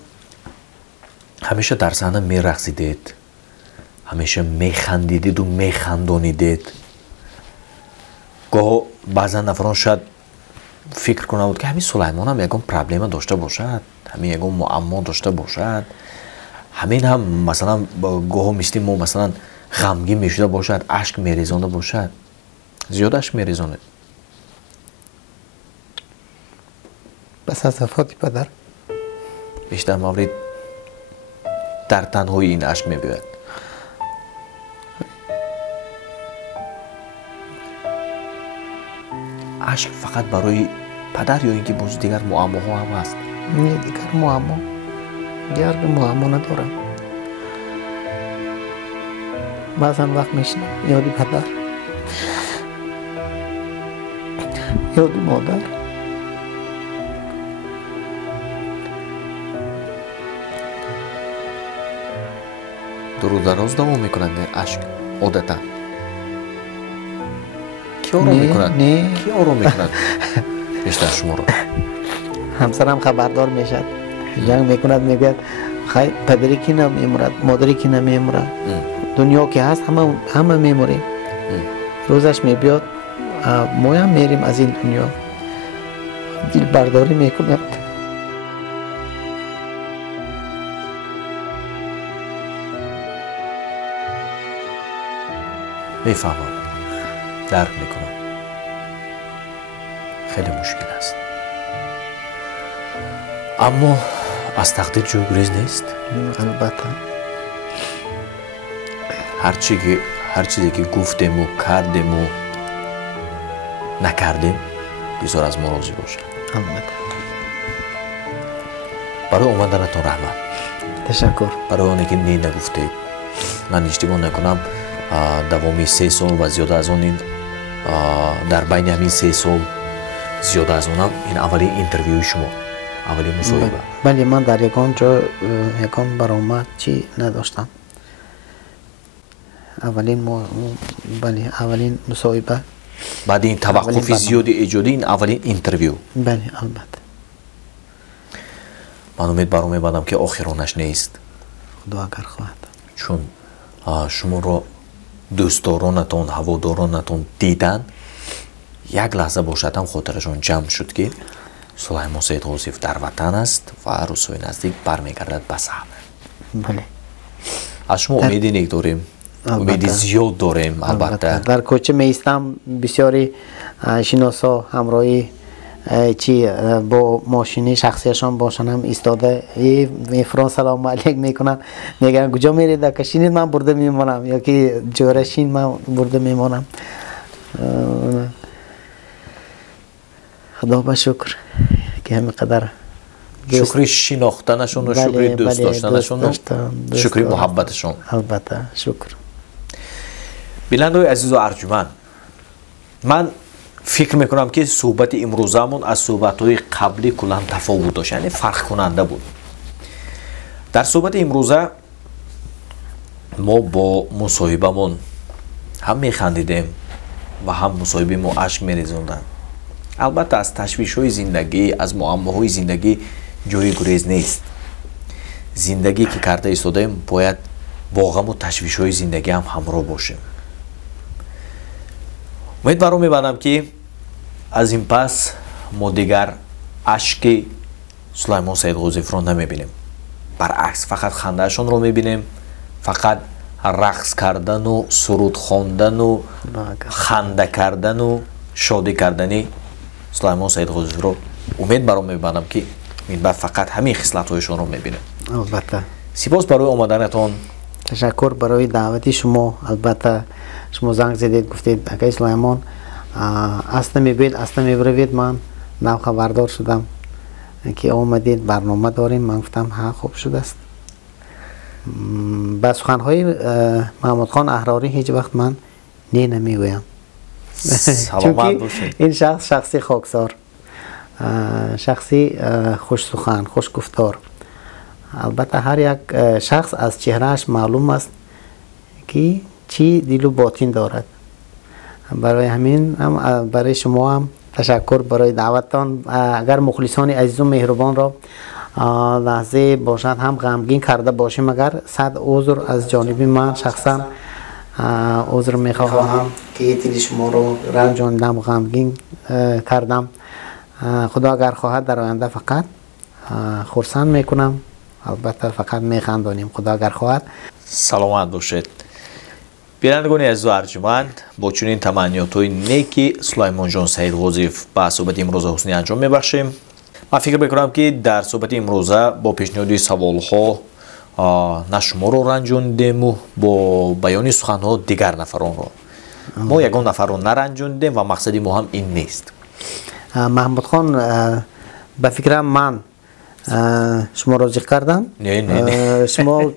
همیشه در صحنه میرقصیدید همیشه میخندیدید و میخندانیدید گاه بعضا نفران شاید فکر کنه بود که همین سلیمان هم یکم پرابلم داشته باشد همین یکم معما داشته باشد همین هم مثلا گاه مثل ما مثلا غمگین میشده باشد اشک میریزانده باشد زیاد اشک میریزانه. بس از صفاتی پدر بیشتر مورد در تنهایی این اشک میبید. اشک فقط برای پدر یا اینکه باز دیگر معماها هم هست؟ نه دیگر معما ندارم. بعضا وقت میشنم یادی پدر یادی مادر درو دراز دوام میکنند اشک عادتا کی آرام میکند؟ نه کی آرام میکند بیشتر شما رو؟ همسرم خبردار میشد جنگ میکند میگوید خی پدری کی نمیمرد مادری کی نمیمرد دنیا که هست همه میموریم روزش میبیاد ما هم میریم از این دنیا دل برداری میکند میفهمم درک میکنم خیلی مشکل است اما از تقدیر جای گریز نیست البته هر چیزی که گفتیم و کردیم و نکردیم بذار از ما راضی باشه البته برای اومدنتون رحمت تشکر برای اونی که نگفتید من اشتباه نکنم دوامی 3 سال و زیاده از اون در بین همین 3 سال زیاده از اونم این اولین اینترویو شما اولین مصاحبه بله من در یکان جا یکان برآمد چی نداشتم اولین مصاحبه بعد این توقف زیادی ایجادی این اولین اینترویو بله البته من امیدوارم میبادم که آخرانش نیست خدا اگر خواهد چون شما رو دوستدارانتون هوادارانتون دیدن یک لحظه باشد هم خاطرشون جمع شد که سلیمان سید غوزیف در وطن است و روزهای نزدیک برمیگردد به صحنه بله از شما امیدی نداریم امیدی زیاد داریم البته در کوچه میستم بسیاری شناسا همراهی چی با ماشینی شخصیشان باشن هم ایستاده میفران سلام علیک میکنن میگن کجا میرید کشینید من برده میمانم یا که جورشین من برده میمانم خدا با شکر که همینقدر شکری شناختنشون و شکری دوست داشتنشون و شکری محبتشون البته شکر بیننده‌های عزیز و ارجمند من فکر میکنم که صحبت امروزمون از صحبت‌های قبلی کلاً تفاوت داشت یعنی فرق کننده بود در صحبت امروزه ما با مصاحبه‌مون هم میخندیدیم و هم مصاحبه ما اشک میریزوندن البته از تشویش‌های زندگی از معماهای زندگی جای گریز نیست زندگی که کرده ایستادیم باید با غم و تشویش‌های زندگی هم همراه باشیم امیدوارم میبندم که از این پس ما دیگر اشک سلیمان سید غوزیف رو نمیبینیم برعکس فقط خندهشون رو میبینیم فقط رقص کردن و سرود خواندن و خنده کردن و شادی کردنی سلیمان سید غوزیف رو امیدوارم میبندم که این بعد فقط همین خصلت‌هایشون رو میبینیم البته سپاس برای اومدنتون تشکر برای دعوتی شما البته شما زنگ زدید گفتید اگه سلیمان اصلا میبید اصلا میبروید من نو خبردار شدم که آمدید برنامه داریم من گفتم ها خوب شده است به سخنهای محمود خان احراری هیچ وقت من نمیگویم سلامت باشید این شخصی خاکسار شخصی خوش سخن خوش گفتار البته هر یک شخص از چهرهش معلوم است که چی دل و باطن دارد برای همین هم برای شما هم تشکر برای دعوتتان اگر مخلصان عزیز و مهربان را لحظه باشد هم غمگین کرده باشیم اگر صد عذر از جانب من شخصا عذر میخواهم که دل شما رو رنجاندم غمگین کردم خدا اگر خواهد در آینده فقط خرسند میکنم البته فقط میخندانیم خدا اگر خواهد سلامت باشید بینندگان عزیز و ارجمند با چنین تمنیات‌های نیکی سلیمان جان سید غوزیف با صحبت امروز حسنی انجام میبخشیم من فکر میکنم که در صحبت امروزه با پیشنهاد سوال‌ها نه شما رو رنجاندیم و با بیان سخن‌ها دیگر نفران رو ما یگان نفر رو نرنجاندیم و مقصد ما هم این نیست محمود خان به فکرم من شما راضی کردم نه شما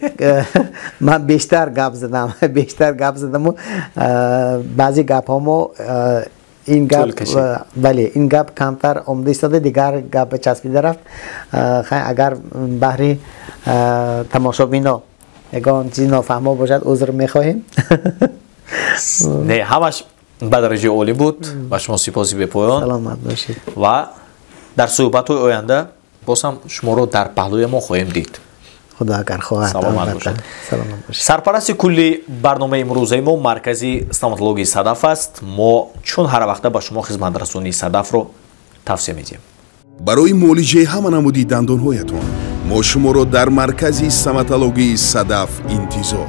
من بیشتر گپ زدم و بعضی گپ هامو این گپ بله این گپ کمتر عمده ایستاده دیگر گپ چسبیده رفت اگر بهری تماشابینا یگان چیز نافهمه باشد عذر میخواهیم. نه همش به درجه عالی بود و شما سپاسی به پایان. سلامت باشید و در صحبت‌های آینده باز هم شما رو در پهلوی ما خواهیم دید. خدا اگر خواهد. سلامت باشید. سلامت باشید. سرپرست کلی برنامه امروزه ما مرکزی استоматологии صدف است. ما چون هر وقت با شما خدمت رسانی صدف رو توصیه می‌کنیم. برای معالجه همه نمودی دندانهایتان ما شما را در مرکزی استоматологии صدف انتظار.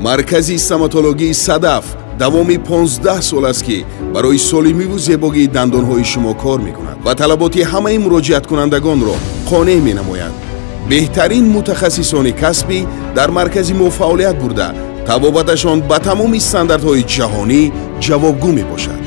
مرکزی استоматологии صدف دوامی 15 سال است که برای سالمی و زیبایی دندانهای شما کار می‌کند و طلبات همه مراجعت کنندگان را قانع می‌نماید. بهترین متخصصان کسبی در مرکزی ما فعالیت برده طبابتشان به تمام استانداردهای جهانی جوابگو میباشد.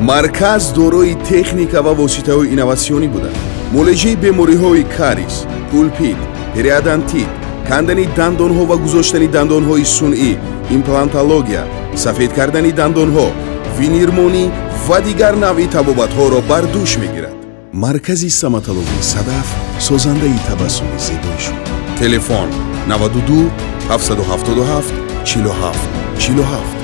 مرکز دارای تکنیک و واسطه‌های اینواسیونی بوده. معالجه بیماری‌های کاریس، پولپیت، پریادنتیت، کندنی دندانها و گذاشتن دندانهای صنعی، ایمپلانتولوژی، سفید کردن دندانها، وینیرمونی و دیگر نوع طبابت‌ها را بر دوش میگیرد. مرکزی استоматологии صدف سازنده تبسم زیبای شما. تلفن 92 777 47 47